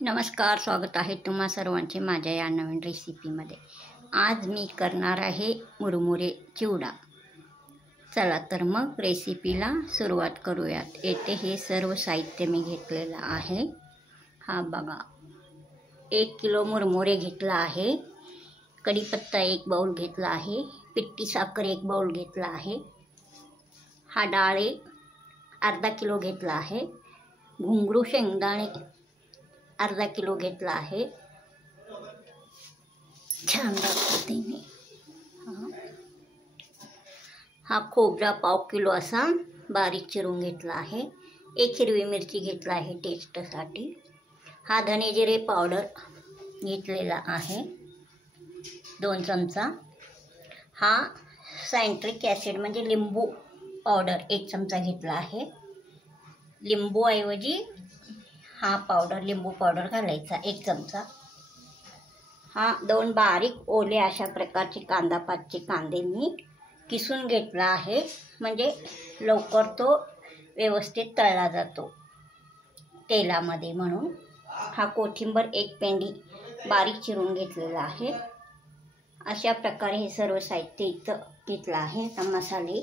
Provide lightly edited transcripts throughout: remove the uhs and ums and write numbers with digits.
नमस्कार, स्वागत आहे तुम्हा सर्वांचे माझ्या या नवीन रेसिपीमध्ये। आज मी करणार आहे मुरमुरे चिवडा। चला तर मग रेसिपीला सुरुवात करूयात। येथे हे सर्व साहित्य मी घेतलेलं आहे। हा बघा, 1 किलो मुरमुरे घेतला आहे, कढीपत्ता 1 बाउल घेतला आहे, पिठी साखर 1 बाउल घेतला आहे, हा डाळे अर्धा किलो घेतला आहे, घुंगरू शेंगदाणे अर्धा किलो घेतला आहे। छान दाखवते मी। हा खोबरा पाव किलो असा बारीक चिरून घेतला आहे। 1 हिरवी मिरची घेतला आहे टेस्टसाठी। हा धने जिरे पावडर घेतलेला आहे 2 चमचा। हा सायट्रिक ॲसिड म्हणजे लिंबू पावडर 1 चमचा घेतला आहे। लिंबू ऐवजी हा पावडर लिंबू पावडर घालायचा 1 चमचा। हा 2 बारीक ओले अशा प्रकारचे कांदा पातचे कांदे मी किसून घेतला आहे, म्हणजे लवकर तो व्यवस्थित तळला जातो तेलामध्ये म्हणून। हा कोथिंबीर 1 पेंडी बारीक चिरून घेतलेला आहे। अशा प्रकारे हे सर्व साहित्य इथं घेतलं आहे। आता मसाले,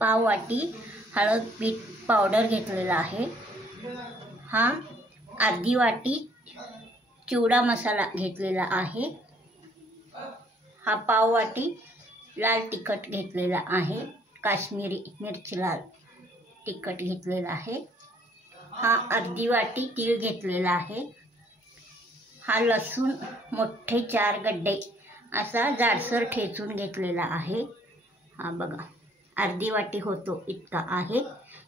पाव वाटी हळद पीठ पावडर घेतलेला आहे। हा अर्धी वाटी चिवडा मसाला घेतलेला आहे। हा पाव वाटी लाल तिखट घेतलेला आहे, काश्मीरी मिरची लाल तिखट घेतलेला आहे। हा अर्धी वाटी तीळ घेतलेला आहे। हा लसूण मोठे 4 गड्डे असा जाडसर ठेचून घेतलेला आहे। हा बघा, अर्धी वाटी होतो इतका आहे।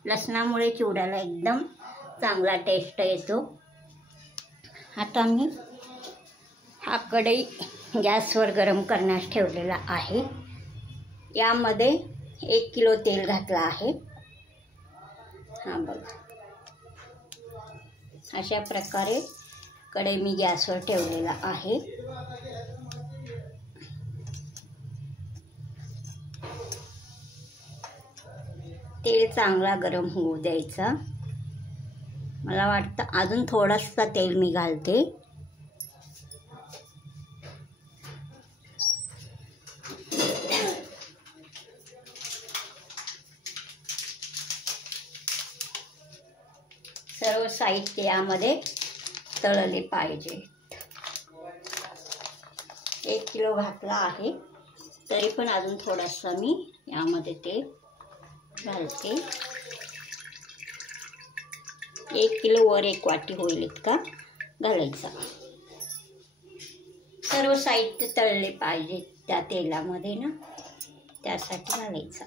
लसणामुळे चिवड्याला एकदम चांगला टेस्ट येतो। आता मी हा कढई गॅसवर गरम करण्यास ठेवलेला आहे। यामध्ये 1 किलो तेल घातलं आहे। हा बघा, अशा प्रकारे कढई मी गॅसवर ठेवलेला आहे। तेल चांगला गरम होऊ द्यायचा। मला वाटतं अजून थोडासा तेल मी घालते। सर्व साहित्य यामध्ये तळले पाहिजे। 1 किलो घातला आहे, तरी पण अजून थोडासा मी यामध्ये तेल घालते। 1 किलो वर 1 वाटी होईल इतका घालायचा। सर्व साहित्य तळले पाहिजे त्या तेलामध्ये ना, त्यासाठी घालायचा।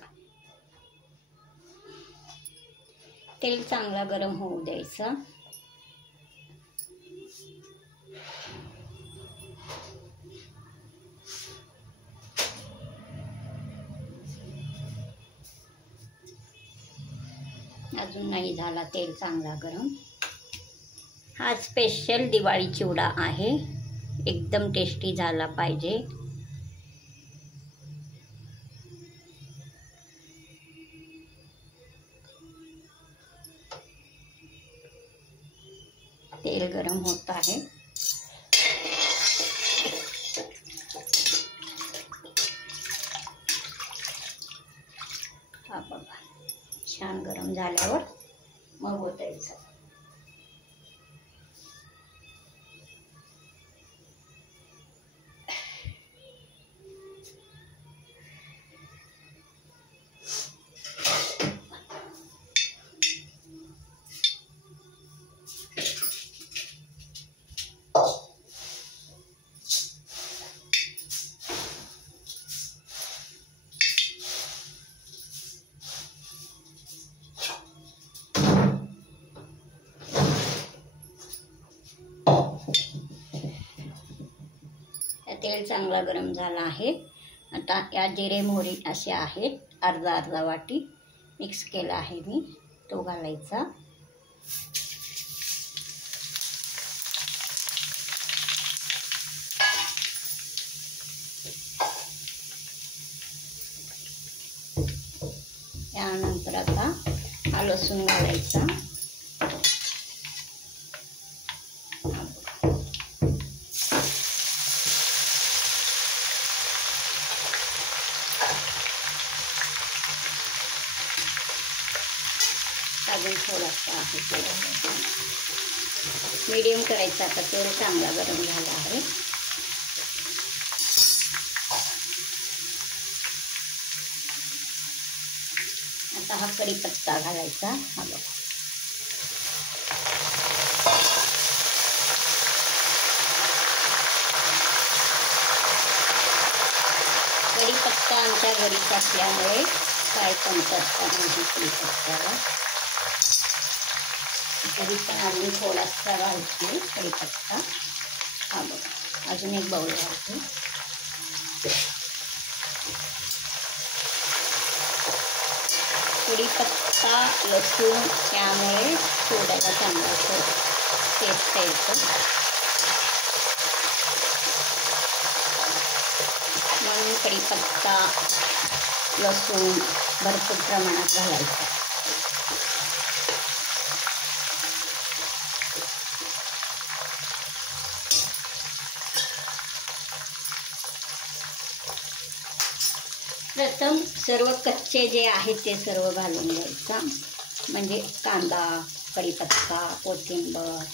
तेल चांगला गरम होऊ द्यायचा। अजून नाही झाला तेल चांगला गरम। हा स्पेशल दिवाळी चिवडा आहे, एकदम टेस्टी झाला पाहिजे। तेल गरम होत आहे। हा बघा, छान गरम झाल्यावर मग ओतायचं। तेल चांगला गरम झाला आहे। आता या जिरे मोहरी असे आहेत, अर्धा वाटी मिक्स केला आहे मी, तो घालायचा। यानंतर आता हा लसूण घालायचा। आहे ते मीडियम करायचं. आता तेल चांगला गरम झाला आहे. आता हा कढीपत्ता घालायचा. हा बघा, कढीपत्ता आमच्या घरीच असल्यामुळे काय कमतरता नाही कढीपत्त्याला. तरी पण अजून थोडासा घालते कढीपत्ता. हा बघा, अजून एक बाऊल घालते. कढीपत्ता लसूण त्यामुळे सोडायला चांगला टेस्ट येतं. म्हणून कढीपत्ता लसूण भरपूर प्रमाणात घालायचा. प्रथम सर्व कच्चे जे आहेत ते सर्व घालून घ्यायचा. म्हणजे कांदा, कढीपत्ता, कोथिंबीर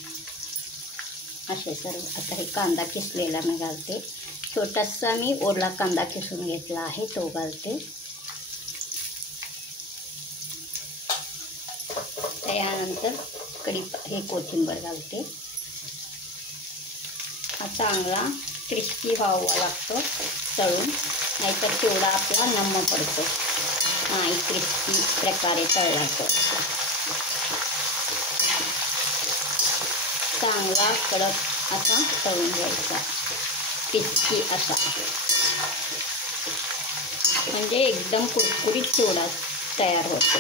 असे सर्व. आता हे कांदा किसलेला मी घालते. छोटासा मी ओला कांदा किसून घेतला आहे तो घालते. त्यानंतर हे कोथिंबीर घालते. हा चांगला क्रिस्पी व्हावा लागतो तळून, नाहीतर चिवडा आपला नम्म पडतो. नाही क्रिस्पी प्रकारे तळला तर चांगला कडक असा तळून घ्यायचा, क्रिस्पी असा. म्हणजे एकदम कुरकुरीत चिवडा तयार होतो.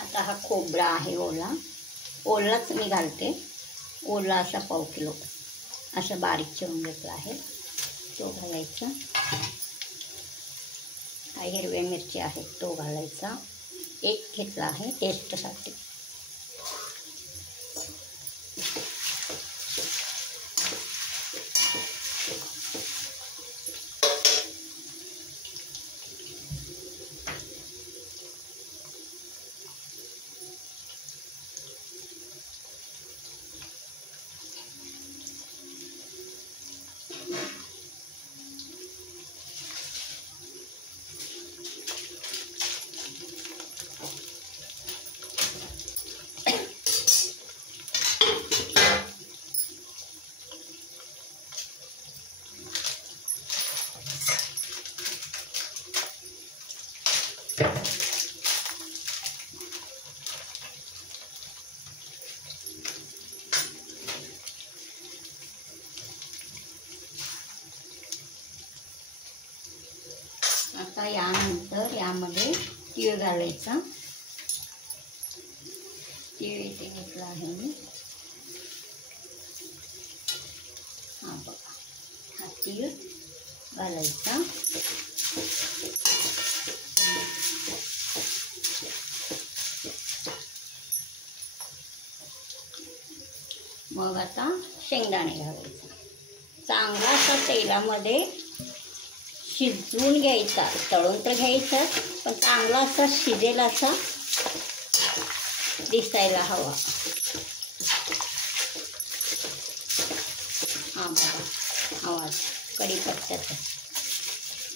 आता हा खोबरा आहे ओलाच मी घालते. ओला असा 1/2 किलो असा बारीक चिरून घेतला आहे तो घालायचा. काही हिरव्या मिरची आहेत तो घालायचा. 1 घेतला आहे टेस्टसाठी. आता यानंतर यामध्ये तीळ घालायचा. तीळ इथे घेतला आहे मी. हा बघा, हा तीळ घालायचा. मग आता शेंगदाणे घालायचा. चांगला असा तेलामध्ये शिजवून घ्यायचा. तळून तर घ्यायचा पण चांगला असा शिजेल असा दिसायला हवा. हा बघा आवाज कढीपत्त्याचा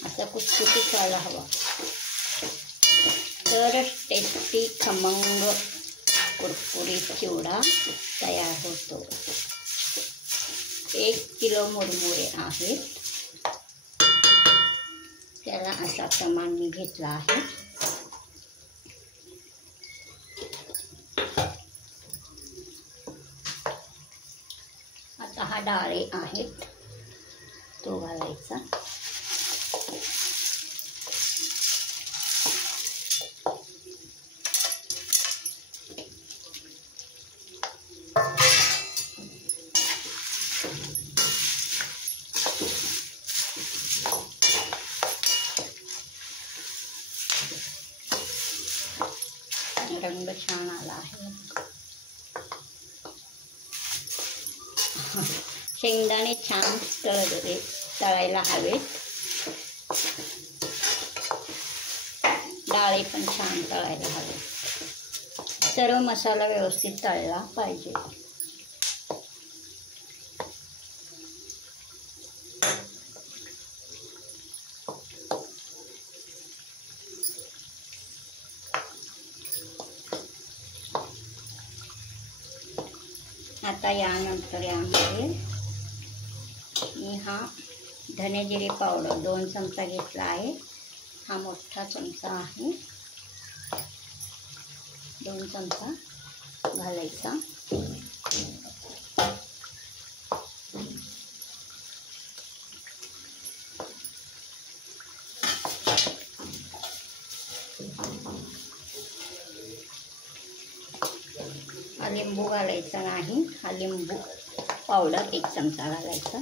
असा कुसकुशीत व्हायला हवा, तरच टेस्टी खमंग कुरकुरीत चिवडा तयार होतो. 1 किलो मुरमुरे आहेत. त्याला असा प्रमाण मी घेतला आहे. आता हा डाळे आहेत तो घालायचा. रंग छान आला आहे. शेंगदाणे छान तळायला हवेत. डाळी पण छान तळायला हवे. सर्व मसाला व्यवस्थित तळला पाहिजे. आता यानंतर यामध्ये मी हा धने जिरे पावडर 2 चमचा घेतला आहे. हा मोठा चमचा आहे. 2 चमचा घालायचा. हा लिंबू घालायचा नाही. हा लिंबू पावडर 1 चमचा घालायचा.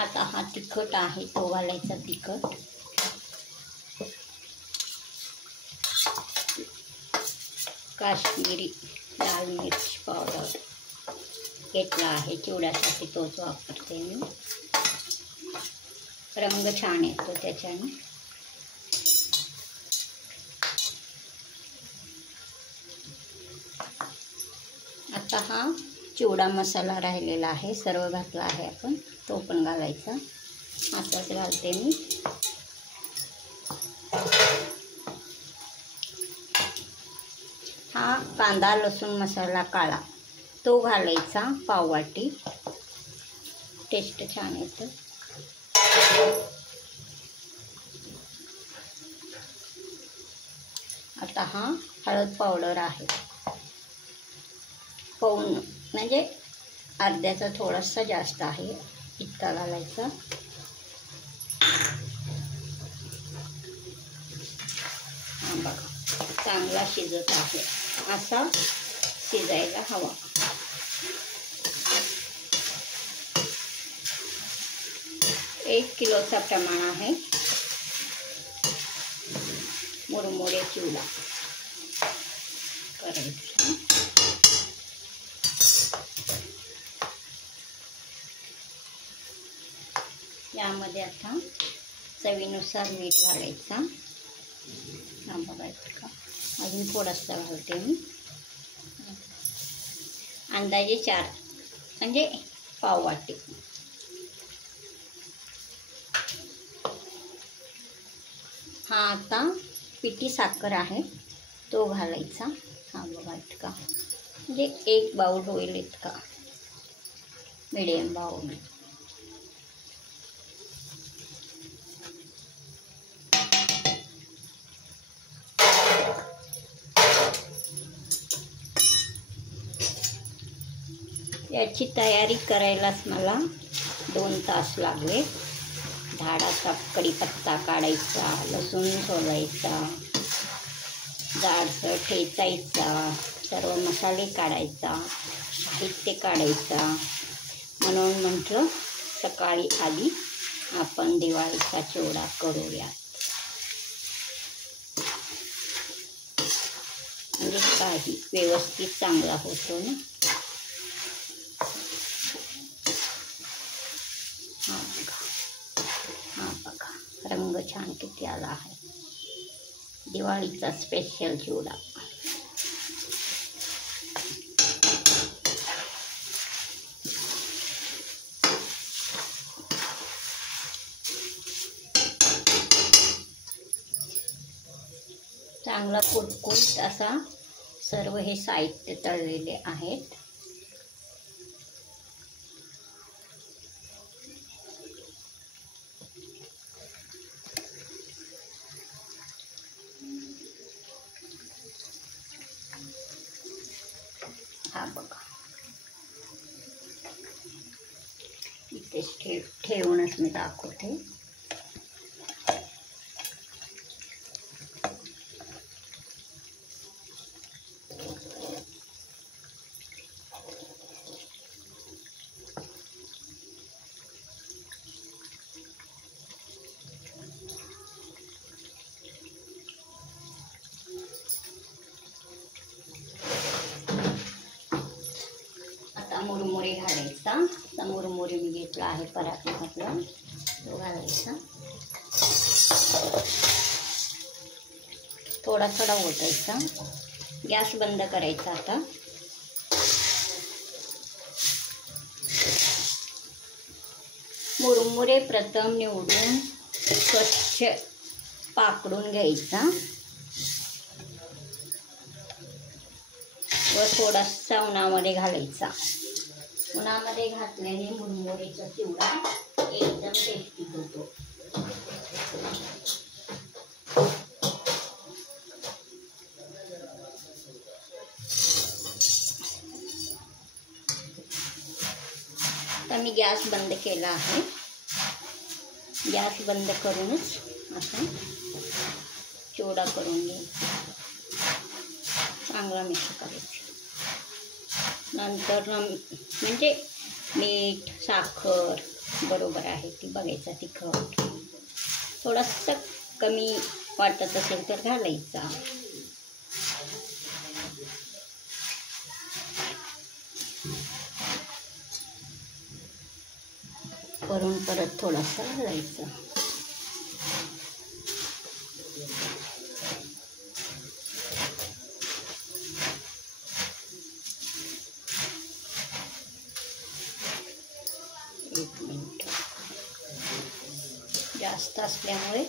आता हा तिखट आहे तो घालायचा. तिखट काश्मीरी लाल मिर्च पावडर घेतला आहे. चिवड्यासाठी तोच वापरते मी. रंग छान येतो त्याच्याने. आता हा चिवडा मसाला राहिलेला आहे. सर्व घातला आहे आपण. तो पण घालायचा. असाच घालते मी. हा कांदा लसूण मसाला काळा तो घालायचा पाववाटी. टेस्ट छान येतं. आता हा हळद पावडर आहे. पाऊण म्हणजे अर्ध्याचा थोडासा जास्त आहे इतका घालायचा. हा बघा चांगला शिजत आहे. असा शिजायला हवा. एक किलोचा प्रमाण आहे. मुरमुरे चिवडा करायचा. यामध्ये आता चवीनुसार मीठ घालायचा. हा बघायचं का अजून थोडासा घालते मी. अंदाजे 4 म्हणजे पाववाटी. हा आता पिठी साखर आहे तो घालायचा. हा बघा इतका म्हणजे 1 बाउल होईल इतका. Medium bowl. याची तयारी करायलाच मला 2 तास लागले. झाडाचा कढीपत्ता काढायचा, लसूण सोलायचा, जाडसर ठेचायचा, सर्व मसाले काढायचा, साहित्य काढायचा. म्हणून म्हटलं सकाळी आधी आपण दिवाळीचा चिवडा करूया. म्हणजे काही व्यवस्थित चांगला होतो ना. हा बघा रंग छान किती आला आहे. दिवाळीचा स्पेशल चिवडा. चांगला कुरकुरीत असा सर्व हे साहित्य तळलेले आहेत. हा बघा इथेच ठेवूनच मी दाखवते. मुरमुरे घालायचा. मुरमुरे मी घेतला आहे परातीमधला, तो घालायचा. थोडा थोडा ओतायचा. गॅस बंद करायचा. आता मुरमुरे प्रथम निवडून स्वच्छ पाकडून घ्यायचा व थोडासा उन्हामध्ये घालायचा. उन्हामध्ये घातल्याने मुरमुरेचा चिवडा एकदम टेस्टी होतो. तर मी गॅस बंद केला आहे. गॅस बंद करूनच असं चिवडा करून घ्यायचा. चांगला मिक्स करायचा. नंतर म्हणजे मीठ साखर बरोबर आहे ती बघायचा. तिखट थोडंसं कमी वाटत असेल तर घालायचा. वरून परत थोडासा घालायचा. एक मिनिट. जास्त असल्यामुळे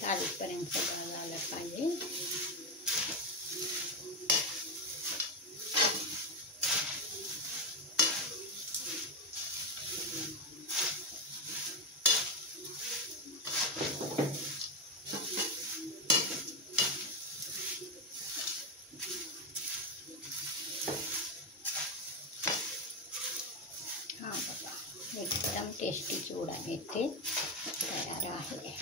खालीपर्यंत झालं पाहिजे. हा बघा, एकदम टेस्टी चिवडा इथे तयार आहे.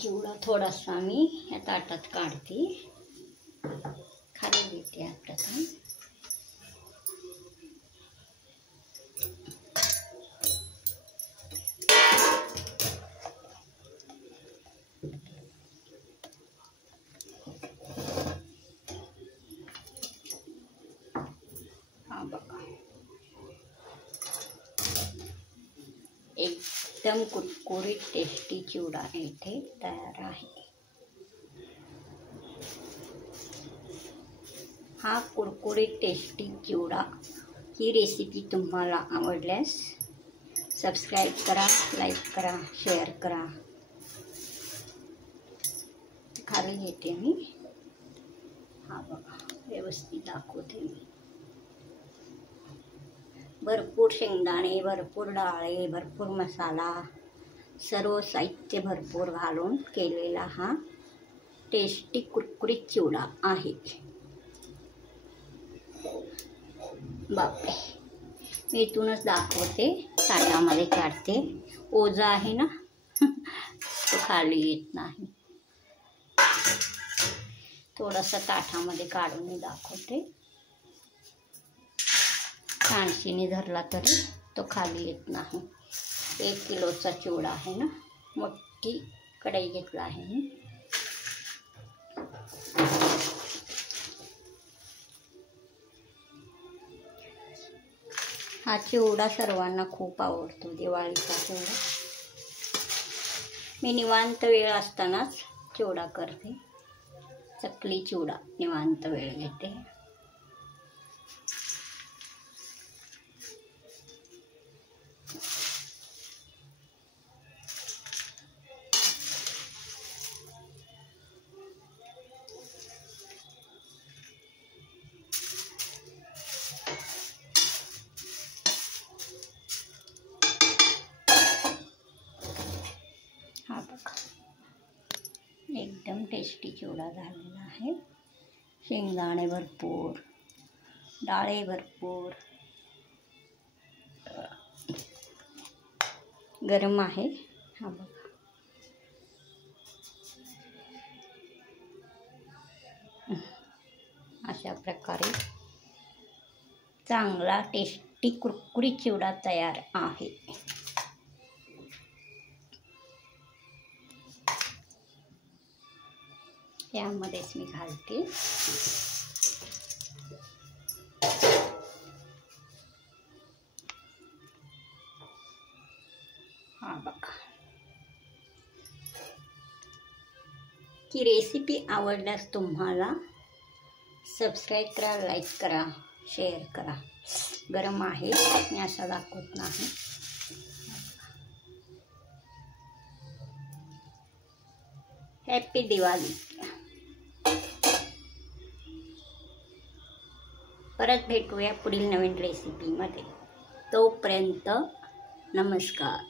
चिवडा थोडासा मी या ताटात काढते. खाली घेते प्रथम. हा बघा, एकदम कुरकुरीत टेस्टी चिवडा इथे तयार आहे. हा कुरकुरीत टेस्टी चिवडा ही रेसिपी तुम्हाला आवडल्यास सबस्क्राईब करा, लाईक करा, शेअर करा. खाली घेते मी. हा बघा, व्यवस्थित दाखवते मी. भरपूर शेंगदाणे, भरपूर डाळे, भरपूर मसाला, सर्व साहित्य भरपूर घालून केलेला हा टेस्टी कुरकुरीत चिवडा आहे. बापरे, मी इथूनच दाखवते. ताटामध्ये काढते. ओझा आहे ना तो खाली येत नाही. थोडासा ताटामध्ये काढून मी दाखवते. कांशीने धरला तरी तो खाली येत नाही. 1 किलोचा चिवडा आहे ना. मोठी कढई घेतला आहे मी. हा चिवडा सर्वांना खूप आवडतो, दिवाळीचा चिवडा. मी निवांत वेळ असतानाच चिवडा करते. चकली चिवडा निवांत वेळ घेते. हा बघा, एकदम टेस्टी चिवडा झालेला आहे. शेंगदाणे भरपूर, डाळे भरपूर, गरम आहे. हा बघा, अशा प्रकारे चांगला टेस्टी कुरकुरीत चिवडा तयार आहे. यामध्येच मी घालते. हा बघा, की रेसिपी आवडल्यास तुम्हाला सबस्क्राईब करा, लाईक करा, शेअर करा. गरम आहे, मी असा दाखवत नाही. हॅपी दिवाळी. परत भेटूया पुढील नवीन रेसिपीमध्ये. तोपर्यंत नमस्कार.